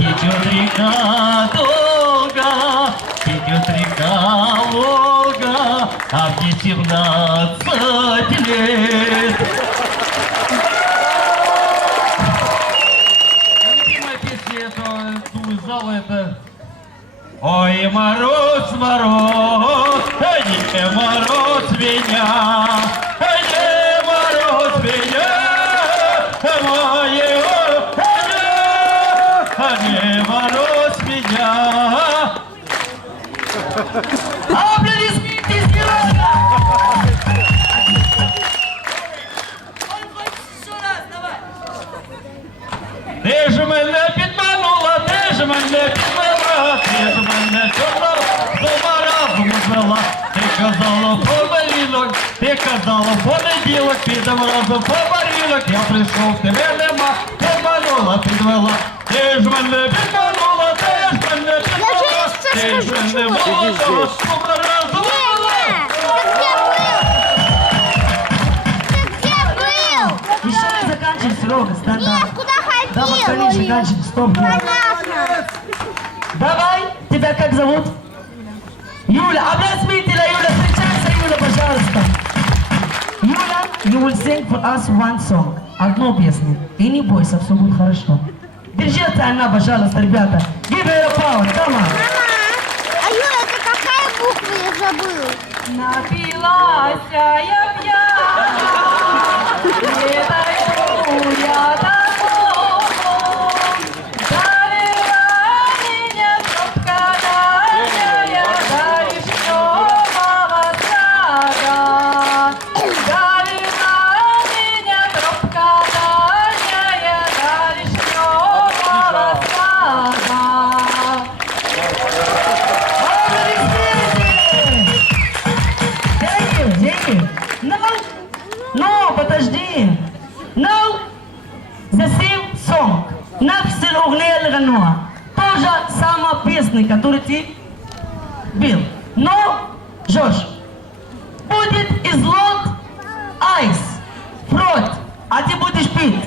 Течет река долго, течет река Волга, а мне 17 лет. Любимая песня этого, думаю, зала это... Ой, мороз, мороз, не мороз меня, не мороз меня, мое, не мороз меня. Аплодисменты с героя! Ти ж мене підманула, ти ж мене підвела, ти ж мене дома разом звела. Ти казала понеділок, ти казала понеділок, підемо разом по барілок. Я прийшов, тебе нема, підманула, підвела. Ти ж мене підманула, ти ж мене підвела, ти ж мене молодого шума разом звела. Еще не заканчивай, Серега, стандарт. Нет, куда Да, ходил? пока не заканчивай, стоп. Понятно. Давай, тебя как зовут? Юля, аплодисменты, Юля, встречайся, Юля, пожалуйста. Юля, you will sing for us one song. Одну песню. И не бойся, все будет хорошо. Держите она, пожалуйста, ребята. Give her a power, come on. Мама, а Юля, это какая буква? Я забыл. Напилась я пьяна, не дойду я до дому. Довела меня тропка дальняя до вишневого сада. Довела меня тропка дальняя до вишневого сада. Деньги. No, подожди. No, the same song. نفس الأغنية اللي غنوها. тоже самая песня, которую ты бил. Но, Жорж, будет излог айс, фрот, а ты будешь пить.